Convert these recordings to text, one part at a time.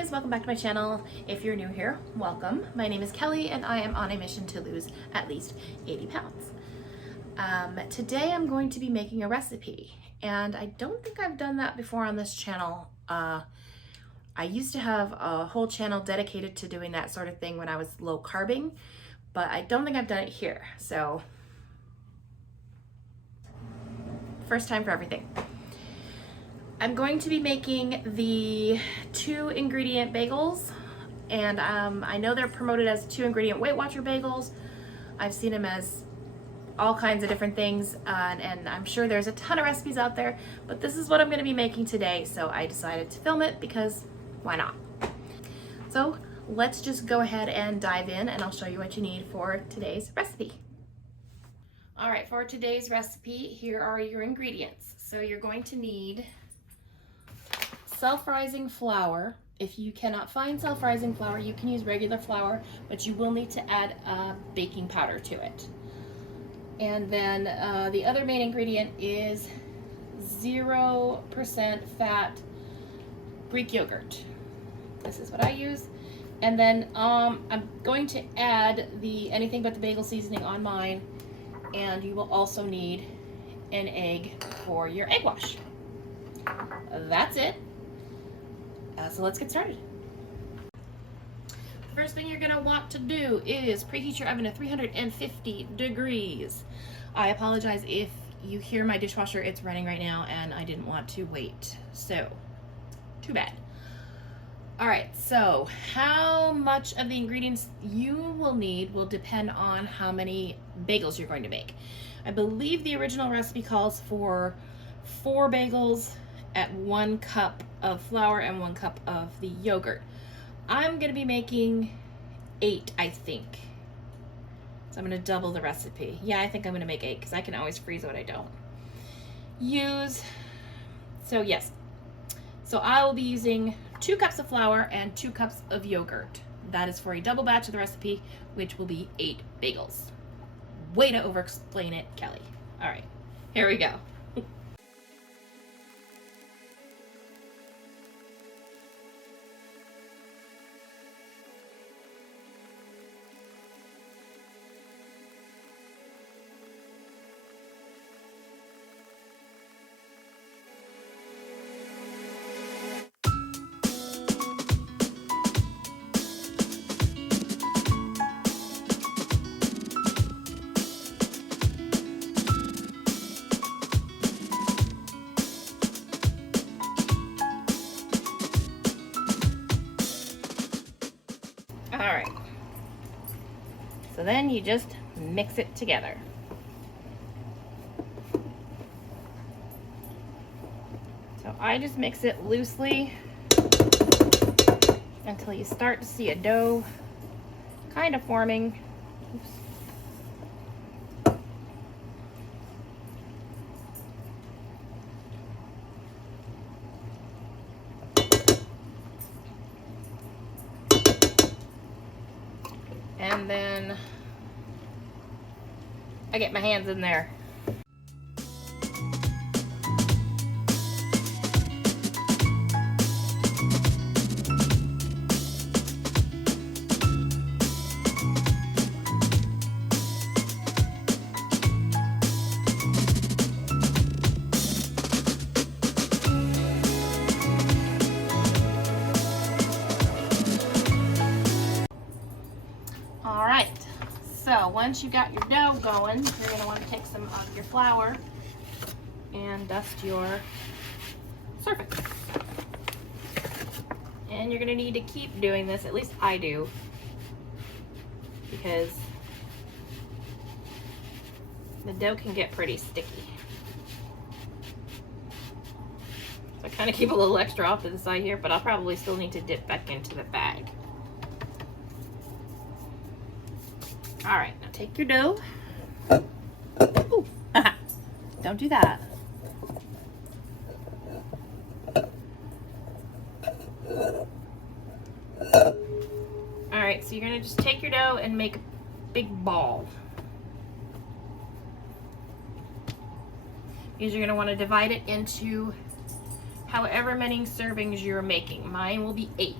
guys, welcome back to my channel. If you're new here, welcome. My name is Kelly and I am on a mission to lose at least 80 pounds. Today I'm going to be making a recipe, and I don't think I've done that before on this channel. I used to have a whole channel dedicated to doing that sort of thing when I was low carbing, but I don't think I've done it here. So first time for everything. I'm going to be making the 2-ingredient bagels, and I know they're promoted as 2-ingredient Weight Watcher bagels. I've seen them as all kinds of different things, and I'm sure there's a ton of recipes out there, but this is what I'm going to be making today, so I decided to film it because why not? So let's just go ahead and dive in, and I'll show you what you need for today's recipe. All right, for today's recipe, here are your ingredients. So you're going to need self-rising flour. If you cannot find self-rising flour, you can use regular flour, but you will need to add baking powder to it. And then the other main ingredient is 0% fat Greek yogurt. This is what I use. And then I'm going to add the anything but the bagel seasoning on mine, and you will also need an egg for your egg wash. That's it. So let's get started. First thing you're going to want to do is preheat your oven to 350 degrees. I apologize if you hear my dishwasher, it's running right now and I didn't want to wait. So, too bad. Alright, so how much of the ingredients you will need will depend on how many bagels you're going to make. I believe the original recipe calls for 4 bagels at 1 cup of flour and 1 cup of the yogurt. I'm going to be making 8, I think. So I'm going to double the recipe. Yeah, I think I'm going to make 8 because I can always freeze what I don't use. So yes. So I will be using 2 cups of flour and 2 cups of yogurt. That is for a double batch of the recipe, which will be 8 bagels. Way to over-explain it, Kelly. All right, here we go. All right, so then you just mix it together. So I just mix it loosely until you start to see a dough kind of forming. Oops. And then I get my hands in there. So once you got your dough going, you're going to want to take some of your flour and dust your surface. And you're going to need to keep doing this, at least I do, because the dough can get pretty sticky. So I kind of keep a little extra off to the side here, but I'll probably still need to dip back into the bag. All right, now take your dough. Ooh, don't do that. All right, so you're gonna just take your dough and make a big ball. Because you're gonna wanna divide it into however many servings you're making. Mine will be 8.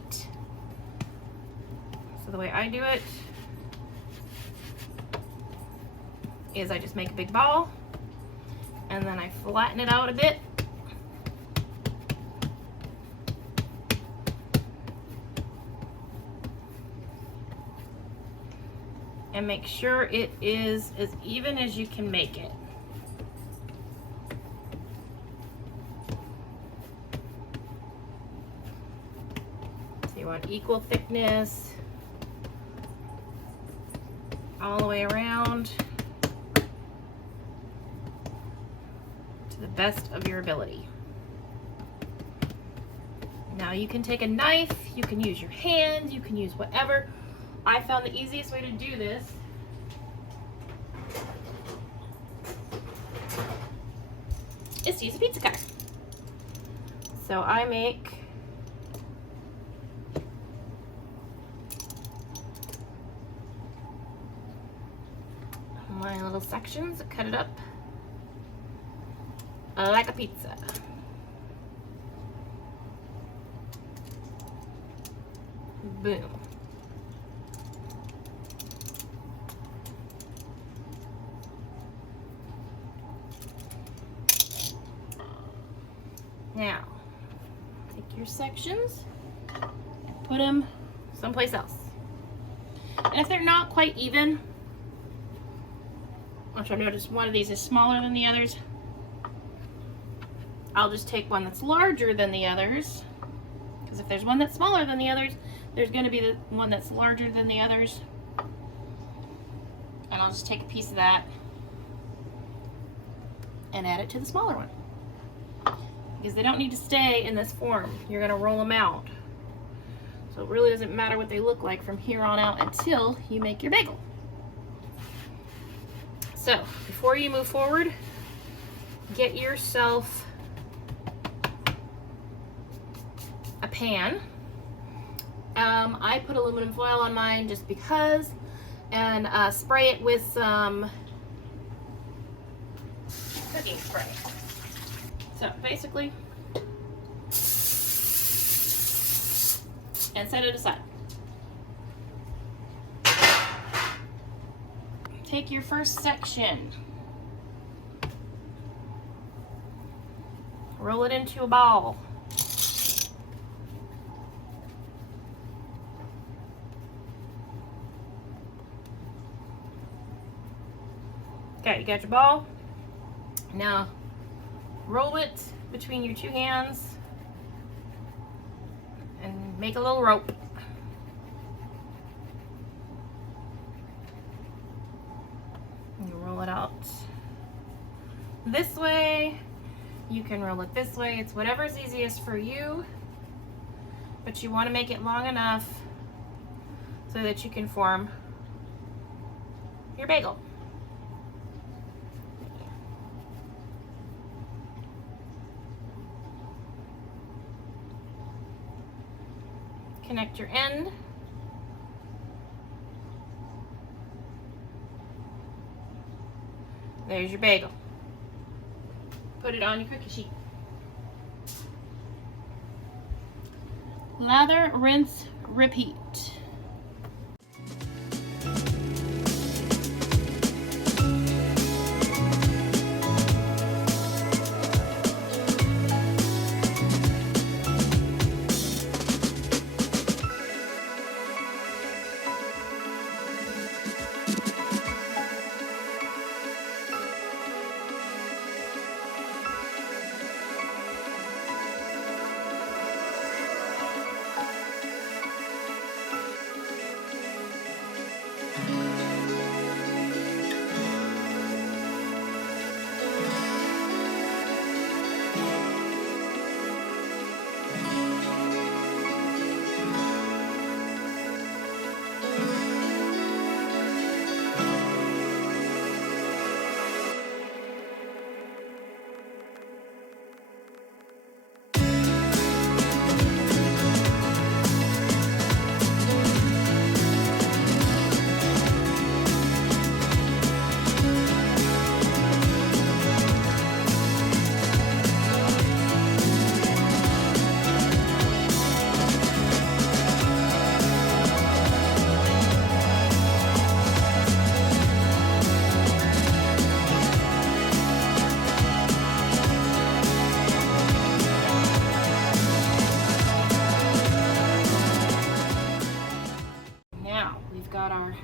So the way I do it is I just make a big ball and then I flatten it out a bit. And make sure it is as even as you can make it. So you want equal thickness all the way around to the best of your ability. Now you can take a knife, you can use your hands, you can use whatever. I found the easiest way to do this is to use a pizza cutter. So I make my little sections, cut it up like a pizza. Boom. Now, take your sections, put them someplace else. And if they're not quite even, which I noticed one of these is smaller than the others, I'll just take one that's larger than the others. Because if there's one that's smaller than the others, there's going to be the one that's larger than the others. And I'll just take a piece of that and add it to the smaller one. Because they don't need to stay in this form. You're going to roll them out. So it really doesn't matter what they look like from here on out until you make your bagel. So before you move forward, get yourself a pan. I put aluminum foil on mine just because, and spray it with some cooking spray. So basically, and set it aside. Take your first section, roll it into a ball. Okay, you got your ball. Now roll it between your 2 hands and make a little rope. You roll it out this way. You can roll it this way. It's whatever's easiest for you, but you want to make it long enough so that you can form your bagel. Connect your end. There's your bagel. Put it on your cookie sheet. Lather, rinse, repeat. got our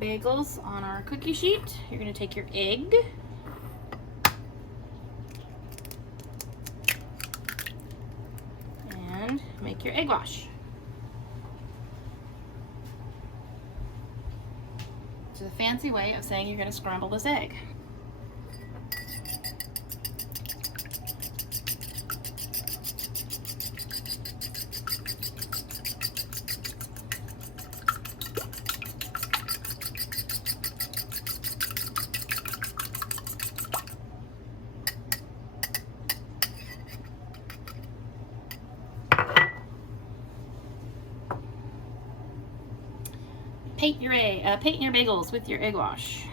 bagels on our cookie sheet. You're gonna take your egg. And make your egg wash. It's a fancy way of saying you're gonna scramble this egg. Paint your bagels with your egg wash.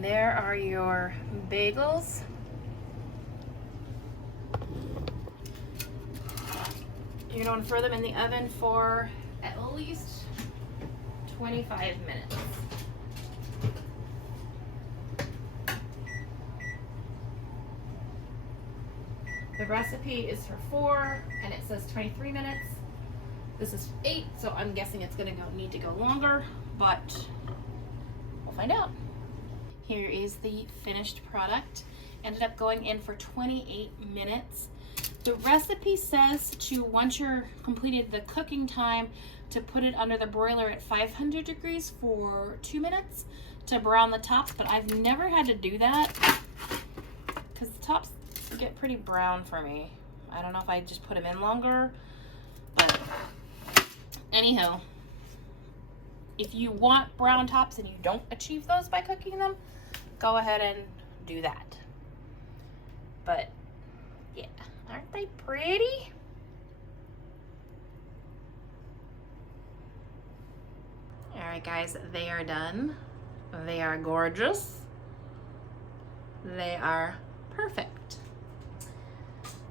There are your bagels. You're going to throw them in the oven for at least 25 minutes. The recipe is for 4 and it says 23 minutes. This is 8, so I'm guessing it's going to need to go longer, but we'll find out. Here is the finished product. Ended up going in for 28 minutes. The recipe says to, once you're completed the cooking time, to put it under the broiler at 500 degrees for 2 minutes to brown the tops, but I've never had to do that because the tops get pretty brown for me. I don't know if I just put them in longer, but anyhow, if you want brown tops and you don't achieve those by cooking them, go ahead and do that. But yeah, aren't they pretty? All right, guys, they are done. They are gorgeous. They are perfect.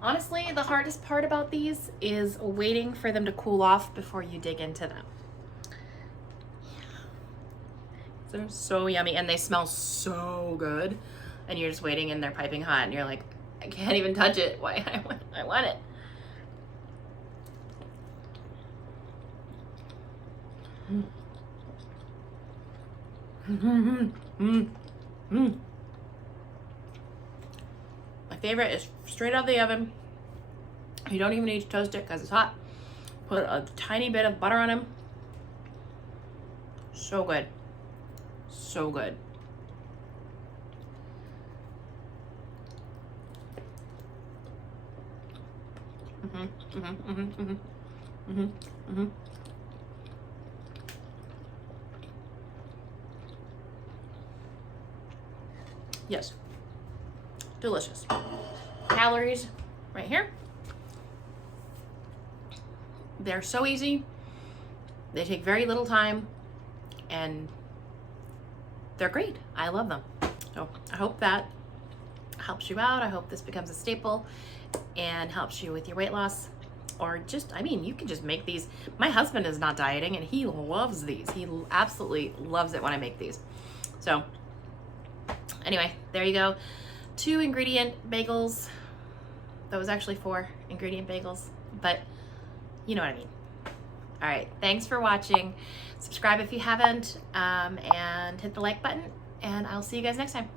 Honestly, the hardest part about these is waiting for them to cool off before you dig into them. They're so yummy and they smell so good. And you're just waiting and they're piping hot and you're like, I can't even touch it. Why? I want it. My favorite is straight out of the oven. You don't even need to toast it because it's hot. Put a tiny bit of butter on them. So good. So good. Yes. Delicious. Calories right here. They're so easy. They take very little time and they're great. I love them. So I hope that helps you out. I hope this becomes a staple and helps you with your weight loss. Or just, I mean, you can just make these. My husband is not dieting and he loves these. He absolutely loves it when I make these. So anyway, there you go. 2 ingredient bagels. That was actually 4 ingredient bagels, but you know what I mean. All right, thanks for watching. Subscribe if you haven't, and hit the like button, and I'll see you guys next time.